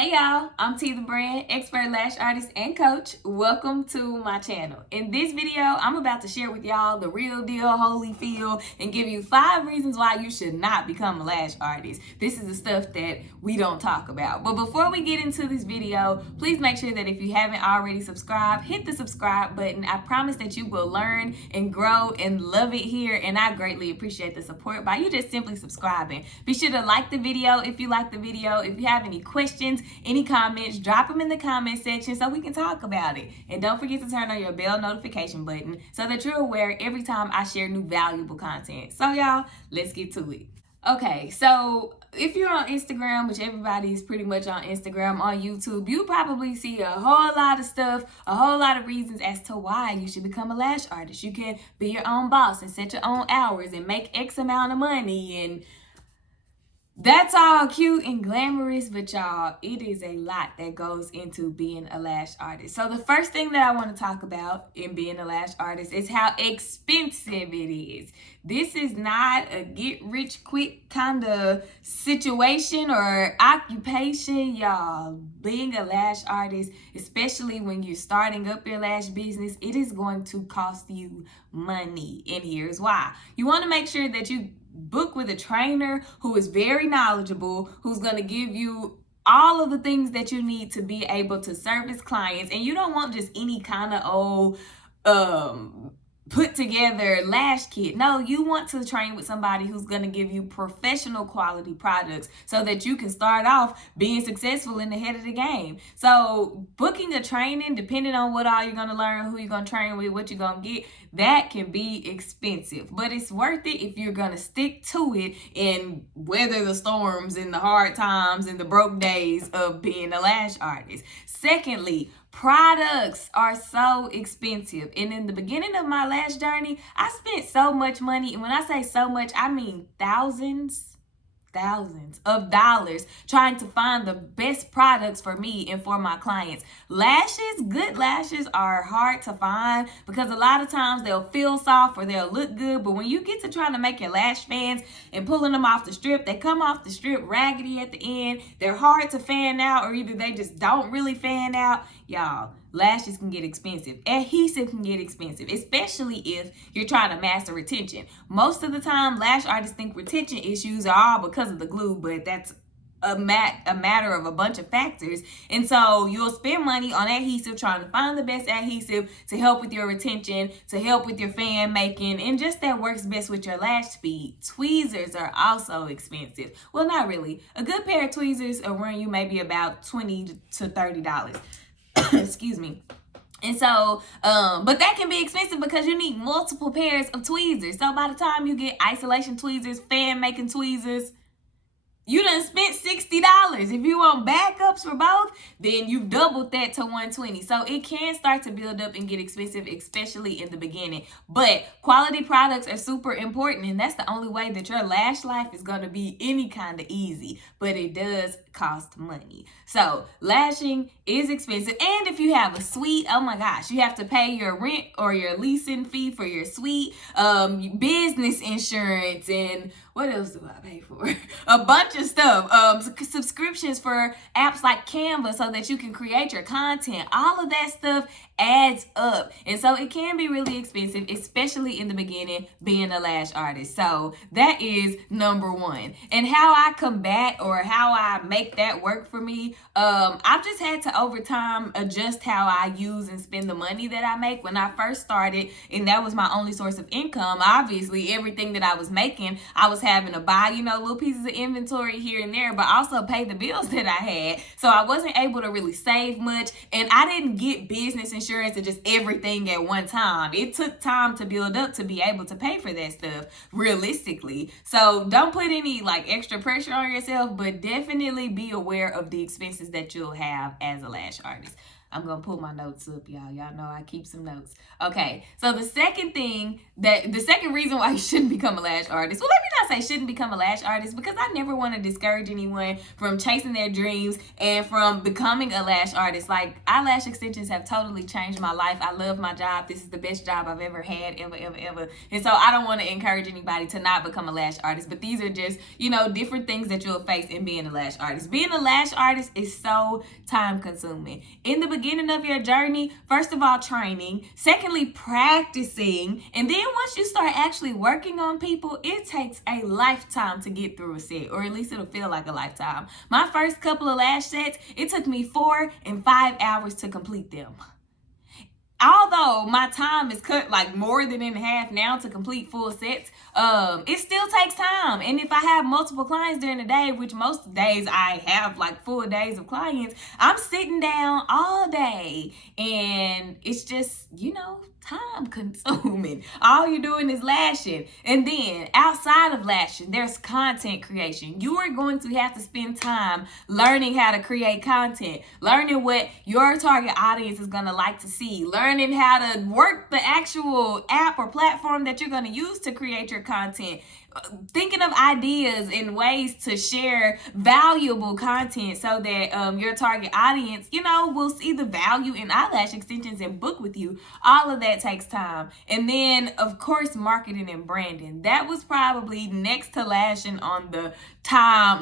Hey y'all, I'm T the Brand, expert lash artist and coach. Welcome to my channel. In this video, I'm about to share with y'all the real deal, holy feel, and give you 5 reasons why you should not become a lash artist. This is the stuff that we don't talk about. But before we get into this video, please make sure that if you haven't already subscribed, hit the subscribe button. I promise that you will learn and grow and love it here, and I greatly appreciate the support by you just simply subscribing. Be sure to like the video if you like the video. If you have any questions, any comments, drop them in the comment section so we can talk about it. And don't forget to turn on your bell notification button so that you're aware every time I share new valuable content. So y'all, let's get to it. Okay, so if you're on Instagram, which everybody is pretty much on Instagram, on YouTube, you probably see a whole lot of stuff, a whole lot of reasons as to why you should become a lash artist. You can be your own boss and set your own hours and make X amount of money, and that's all cute and glamorous, but y'all, it is a lot that goes into being a lash artist. So the first thing that I want to talk about in being a lash artist is how expensive it is. This is not a get rich quick kind of situation or occupation, y'all. Being a lash artist, especially when you're starting up your lash business, it is going to cost you money. And here's why. You want to make sure that you book with a trainer who is very knowledgeable, who's going to give you all of the things that you need to be able to service clients. And you don't want just any kind of old put together lash kit. No, you want to train with somebody who's going to give you professional quality products so that you can start off being successful in the head of the game. So booking a training, depending on what all you're going to learn, who you're going to train with, what you're going to get, that can be expensive, but it's worth it if you're going to stick to it and weather the storms and the hard times and the broke days of being a lash artist. Secondly, products are so expensive. And in the beginning of my lash journey, I spent so much money. And when I say so much, I mean thousands of dollars trying to find the best products for me and for my clients. Lashes, good lashes are hard to find because a lot of times they'll feel soft or they'll look good, but when you get to trying to make your lash fans and pulling them off the strip, they come off the strip raggedy at the end. They're hard to fan out, or either they just don't really fan out. Y'all, lashes can get expensive. Adhesive can get expensive, especially if you're trying to master retention. Most of the time, lash artists think retention issues are all because of the glue, but that's a matter of a bunch of factors. And so you'll spend money on adhesive, trying to find the best adhesive to help with your retention, to help with your fan making, and just that works best with your lash speed. Tweezers are also expensive. Well, not really. A good pair of tweezers are running you maybe about $20 to $30. Excuse me. And so, but that can be expensive because you need multiple pairs of tweezers. So by the time you get isolation tweezers, fan making tweezers, you done spent $60. If you want backups for both, then you've doubled that to $120. So it can start to build up and get expensive, especially in the beginning. But quality products are super important, and that's the only way that your lash life is going to be any kind of easy. But it does cost money. So lashing is expensive. And if you have a suite, oh my gosh, you have to pay your rent or your leasing fee for your suite, business insurance, and what else do I pay for? A bunch of stuff. Subscriptions for apps like Canva so that you can create your content. All of that stuff adds up. And so it can be really expensive, especially in the beginning, being a lash artist. So that is number one. And how I combat or how I make that work for me, I've just had to over time adjust how I use and spend the money that I make. When I first started, and that was my only source of income, obviously everything that I was making, I was having to buy, little pieces of inventory here and there, but also pay the bills that I had. So I wasn't able to really save much, and I didn't get business insurance and just everything at one time. It took time to build up to be able to pay for that stuff realistically. So don't put any extra pressure on yourself, but definitely be aware of the expenses that you'll have as a lash artist. I'm gonna pull my notes up, y'all. Y'all know I keep some notes. Okay, so the second reason why you shouldn't become a lash artist. Well, let me not say shouldn't become a lash artist, because I never want to discourage anyone from chasing their dreams and from becoming a lash artist. Like, eyelash extensions have totally changed my life. I love my job. This is the best job I've ever had, ever. And so I don't want to encourage anybody to not become a lash artist, but these are just, different things that you'll face in being a lash artist. Being a lash artist is so time consuming. In the beginning of your journey, first of all, training, secondly, practicing, and then once you start actually working on people, it takes a lifetime to get through a set, or at least it'll feel like a lifetime. My first couple of lash sets, it took me 4 and 5 hours to complete them. Although my time is cut like more than in half now to complete full sets, it still takes time. And if I have multiple clients during the day, which most days I have like full days of clients, I'm sitting down all day, and it's just, time consuming. All you're doing is lashing. And then outside of lashing, there's content creation. You are going to have to spend time learning how to create content, learning what your target audience is going to like to see, learning how to work the actual app or platform that you're going to use to create your content, thinking of ideas and ways to share valuable content so that your target audience, will see the value in eyelash extensions and book with you. All of that takes time. And then, of course, marketing and branding. That was probably next to lashing on the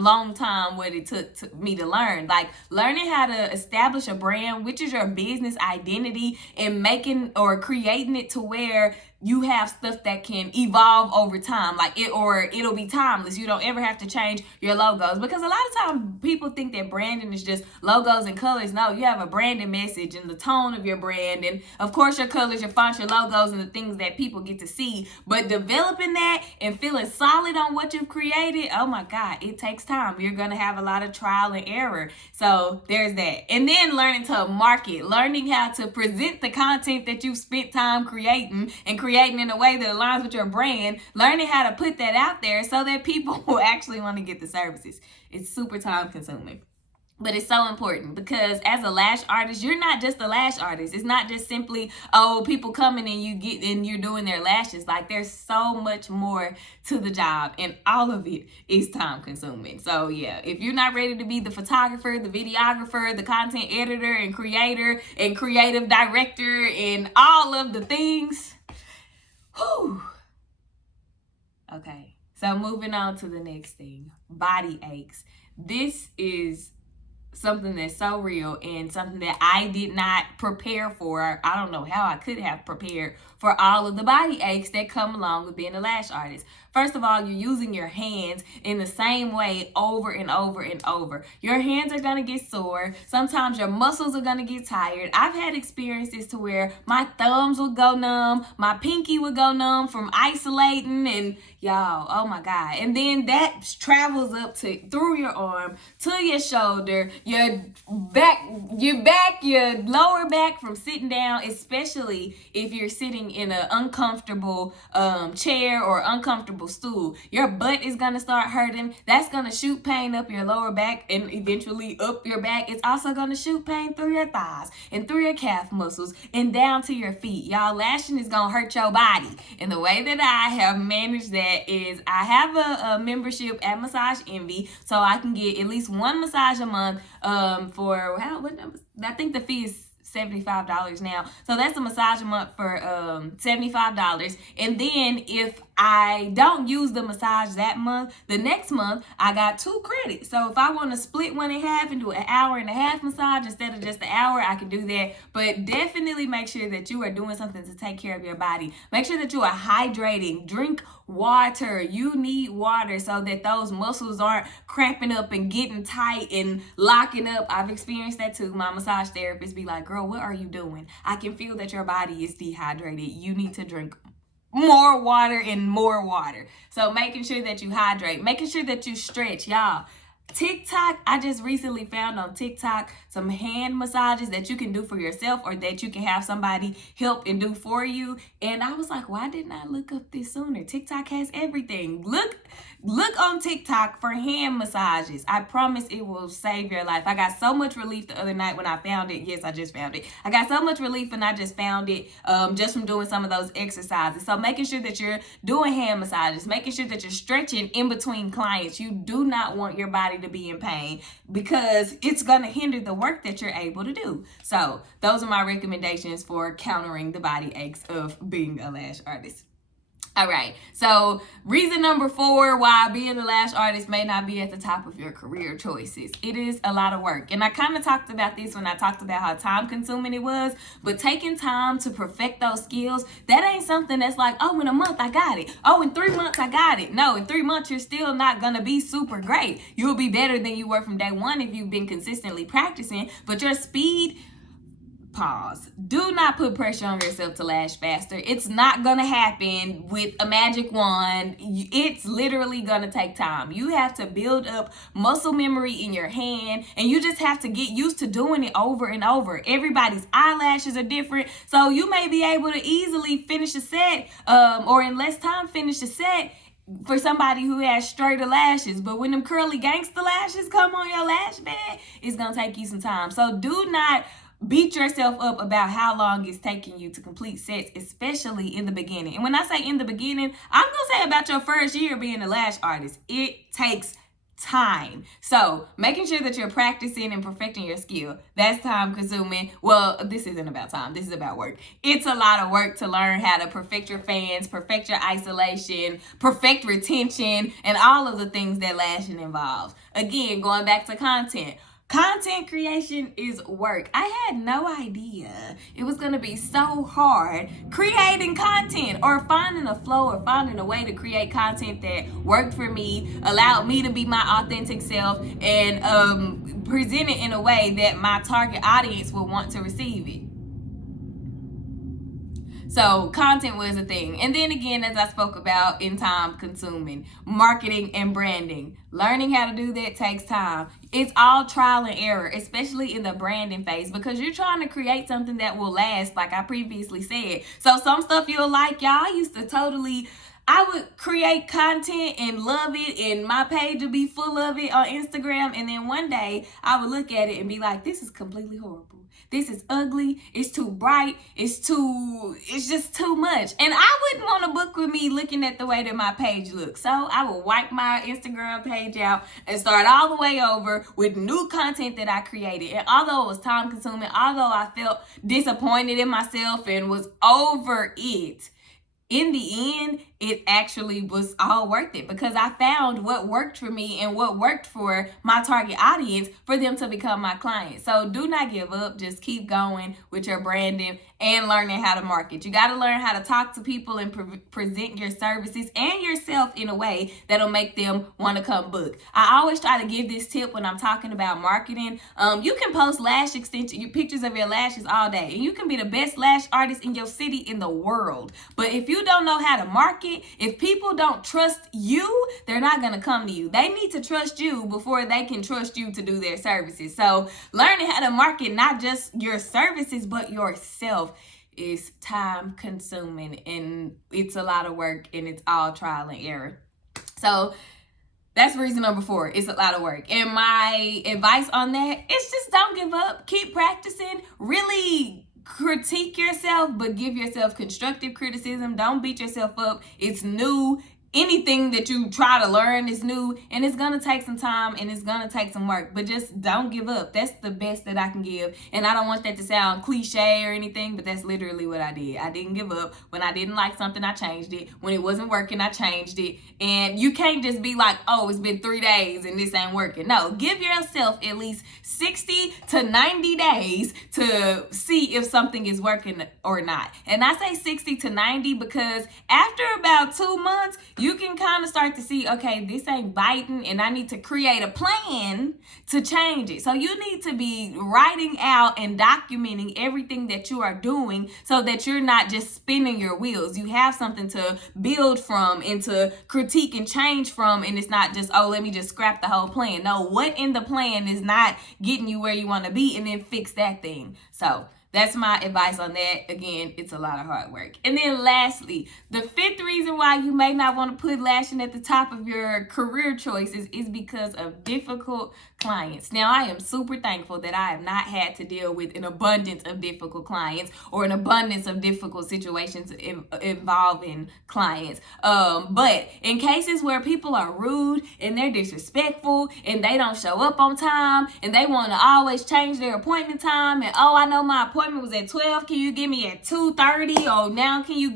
long time what it took me to learn. Like, learning how to establish a brand, which is your business identity, and making or creating it to where you have stuff that can evolve over time, it'll be timeless. You don't ever have to change your logos, because a lot of times people think that branding is just logos and colors. No, you have a branding message and the tone of your brand, and of course your colors, your fonts, your logos, and the things that people get to see. But developing that and feeling solid on what you've created, oh my God, it takes time. You're gonna have a lot of trial and error. So there's that. And then learning to market, learning how to present the content that you've spent time creating and creating in a way that aligns with your brand, learning how to put that out there so that people will actually want to get the services. It's super time consuming. But it's so important, because as a lash artist, you're not just a lash artist. It's not just simply, people coming and you're doing their lashes. Like, there's so much more to the job, and all of it is time consuming. So yeah, if you're not ready to be the photographer, the videographer, the content editor and creator and creative director and all of the things, whew. Okay, so moving on to the next thing, body aches. This is something that's so real and something that I did not prepare for. I don't know how I could have prepared for all of the body aches that come along with being a lash artist. First of all, you're using your hands in the same way over and over and over. Your hands are going to get sore. Sometimes your muscles are going to get tired. I've had experiences to where my thumbs would go numb, my pinky would go numb from isolating, and y'all, oh my God. And then that travels up through your arm to your shoulder, your back, your lower back from sitting down, especially if you're sitting in an uncomfortable chair or uncomfortable stool. Your butt is going to start hurting. That's going to shoot pain up your lower back and eventually up your back. It's also going to shoot pain through your thighs and through your calf muscles and down to your feet. Y'all, lashing is going to hurt your body. And the way that I have managed that is I have a membership at Massage Envy, so I can get at least one massage a month for, I think the fee is $75 now. So that's a massage a month for $75. And then if I don't use the massage that month, the next month I got 2 credits. So if I want to split one in half and do an hour and a half massage instead of just an hour, I can do that. But definitely make sure that you are doing something to take care of your body. Make sure that you are hydrating. Drink water. You need water so that those muscles aren't cramping up and getting tight and locking up. I've experienced that too. My massage therapist be like, girl, what are you doing? I can feel that your body is dehydrated. You need to drink more water and more water. So making sure that you hydrate, making sure that you stretch. Y'all, TikTok, I just recently found on TikTok some hand massages that you can do for yourself or that you can have somebody help and do for you. And I was like, why didn't I look up this sooner? TikTok has everything. Look on TikTok for hand massages. I promise it will save your life. I got so much relief the other night when I found it. Yes, I just found it. I got so much relief when I just found it just from doing some of those exercises. So making sure that you're doing hand massages, making sure that you're stretching in between clients. You do not want your body to be in pain because it's going to hinder the work that you're able to do. So those are my recommendations for countering the body aches of being a lash artist. All right, so reason number 4 why being a lash artist may not be at the top of your career choices. It is a lot of work. And I kind of talked about this when I talked about how time consuming it was, but taking time to perfect those skills, that ain't something that's like, oh, in a month I got it. Oh, in 3 months I got it. No, in 3 months you're still not gonna be super great. You'll be better than you were from day one if you've been consistently practicing, but your speed, pause. Do not put pressure on yourself to lash faster. It's not going to happen with a magic wand. It's literally going to take time. You have to build up muscle memory in your hand, and you just have to get used to doing it over and over. Everybody's eyelashes are different, so you may be able to easily finish a set or in less time finish a set for somebody who has straighter lashes. But when them curly gangster lashes come on your lash bed, it's going to take you some time. So do not beat yourself up about how long it's taking you to complete sets, especially in the beginning. And when I say in the beginning, I'm going to say about your first year being a lash artist. It takes time. So making sure that you're practicing and perfecting your skill, that's time consuming. Well, this isn't about time. This is about work. It's a lot of work to learn how to perfect your fans, perfect your isolation, perfect retention, and all of the things that lashing involves. Again, going back to content. Content creation is work. I had no idea it was going to be so hard creating content or finding a flow or finding a way to create content that worked for me, allowed me to be my authentic self, and present it in a way that my target audience will want to receive it. So content was a thing. And then again, as I spoke about in time consuming, marketing and branding. Learning how to do that takes time. It's all trial and error, especially in the branding phase, because you're trying to create something that will last, like I previously said. So some stuff you'll like, y'all. I would create content and love it, and my page would be full of it on Instagram, and then one day I would look at it and be like, this is completely horrible. This is ugly. It's too bright. It's just too much. And I wouldn't want to book with me looking at the way that my page looks. So I would wipe my Instagram page out and start all the way over with new content that I created. And although it was time consuming, although I felt disappointed in myself and was over it, in the end, it actually was all worth it because I found what worked for me and what worked for my target audience for them to become my client. So do not give up. Just keep going with your branding and learning how to market. You got to learn how to talk to people and present your services and yourself in a way that'll make them want to come book. I always try to give this tip when I'm talking about marketing. You can post lash extension, your pictures of your lashes all day, and you can be the best lash artist in your city, in the world. But if you don't know how to market, if people don't trust you, they're not going to come to you. They need to trust you before they can trust you to do their services. So learning how to market not just your services, but yourself is time consuming, and it's a lot of work, and it's all trial and error. So that's reason number 4. It's a lot of work. And my advice on that is just don't give up. Keep practicing. Really critique yourself, but give yourself constructive criticism. Don't beat yourself up. It's new. Anything that you try to learn is new, and it's going to take some time and it's going to take some work, but just don't give up. That's the best that I can give. And I don't want that to sound cliche or anything, but that's literally what I did. I didn't give up. When I didn't like something, I changed it. When it wasn't working, I changed it. And you can't just be like, oh, it's been 3 days and this ain't working. No, give yourself at least 60 to 90 days to see if something is working or not. And I say 60 to 90 because after about 2 months, you can kind of start to see, okay, this ain't biting and I need to create a plan to change it. So you need to be writing out and documenting everything that you are doing so that you're not just spinning your wheels. You have something to build from and to critique and change from, and it's not just, oh, let me just scrap the whole plan. No, what in the plan is not getting you where you want to be, and then fix that thing. So that's my advice on that. Again, it's a lot of hard work. And then lastly, the fifth reason why you may not want to put lashing at the top of your career choices is because of difficult clients. Now, I am super thankful that I have not had to deal with an abundance of difficult clients or an abundance of difficult situations involving clients. But in cases where people are rude and they're disrespectful and they don't show up on time and they want to always change their appointment time, and oh, I know my appointment was at 12, can you get me at 2:30? Or now can you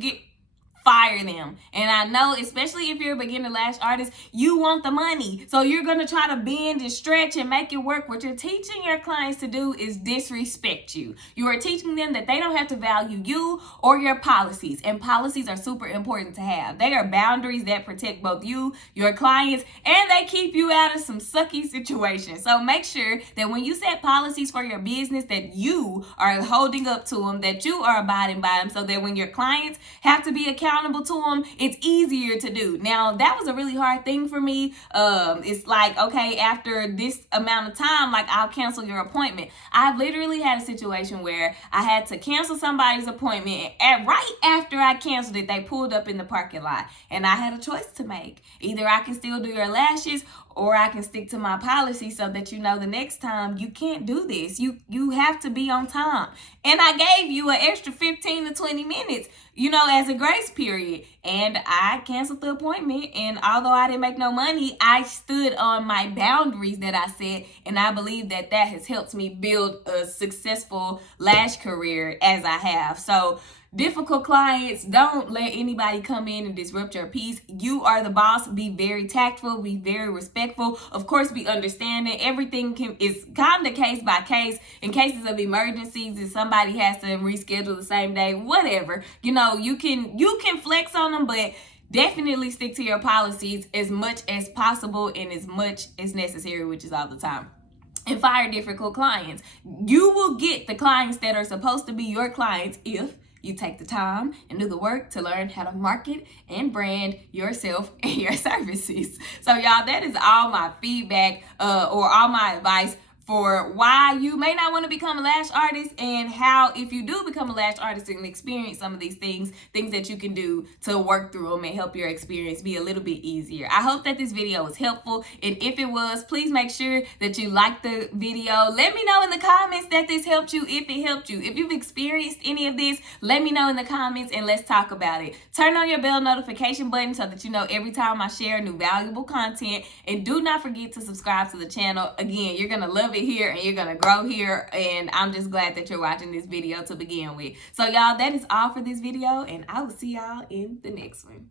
fire them? And I know, especially if you're a beginner lash artist, you want the money. So you're going to try to bend and stretch and make it work. What you're teaching your clients to do is disrespect you. You are teaching them that they don't have to value you or your policies. And policies are super important to have. They are boundaries that protect both you, your clients, and they keep you out of some sucky situations. So make sure that when you set policies for your business, that you are holding up to them, that you are abiding by them, so that when your clients have to be accountable to them, it's easier to do. Now, that was a really hard thing for me. It's like, okay, after this amount of time, like, I'll cancel your appointment. I've literally had a situation where I had to cancel somebody's appointment, and right after I canceled it, they pulled up in the parking lot, and I had a choice to make. Either I can still do your lashes, or I can stick to my policy so that you know the next time you can't do this. You have to be on time. And I gave you an extra 15 to 20 minutes, as a grace period. And I canceled the appointment. And although I didn't make no money, I stood on my boundaries that I set. And I believe that has helped me build a successful lash career as I have. So difficult clients, don't let anybody come in and disrupt your peace. You are the boss. Be very tactful, be very respectful. Of course, be understanding. Everything is kind of case by case. In cases of emergencies, if somebody has to reschedule the same day, whatever, you can flex on them, but definitely stick to your policies as much as possible and as much as necessary, which is all the time. And fire difficult clients. You will get the clients that are supposed to be your clients if you take the time and do the work to learn how to market and brand yourself and your services. So y'all, that is all my feedback or all my advice for why you may not want to become a lash artist, and how, if you do become a lash artist and experience some of these things that you can do to work through them and help your experience be a little bit easier. I hope that this video was helpful, and if it was, please make sure that you like the video. Let me know in the comments that this helped you, if it helped you. If you've experienced any of this, let me know in the comments and let's talk about it. Turn on your bell notification button so that you know every time I share new valuable content, and do not forget to subscribe to the channel. Again, you're gonna love it here and you're gonna grow here, and I'm just glad that you're watching this video to begin with. So y'all, that is all for this video, and I will see y'all in the next one.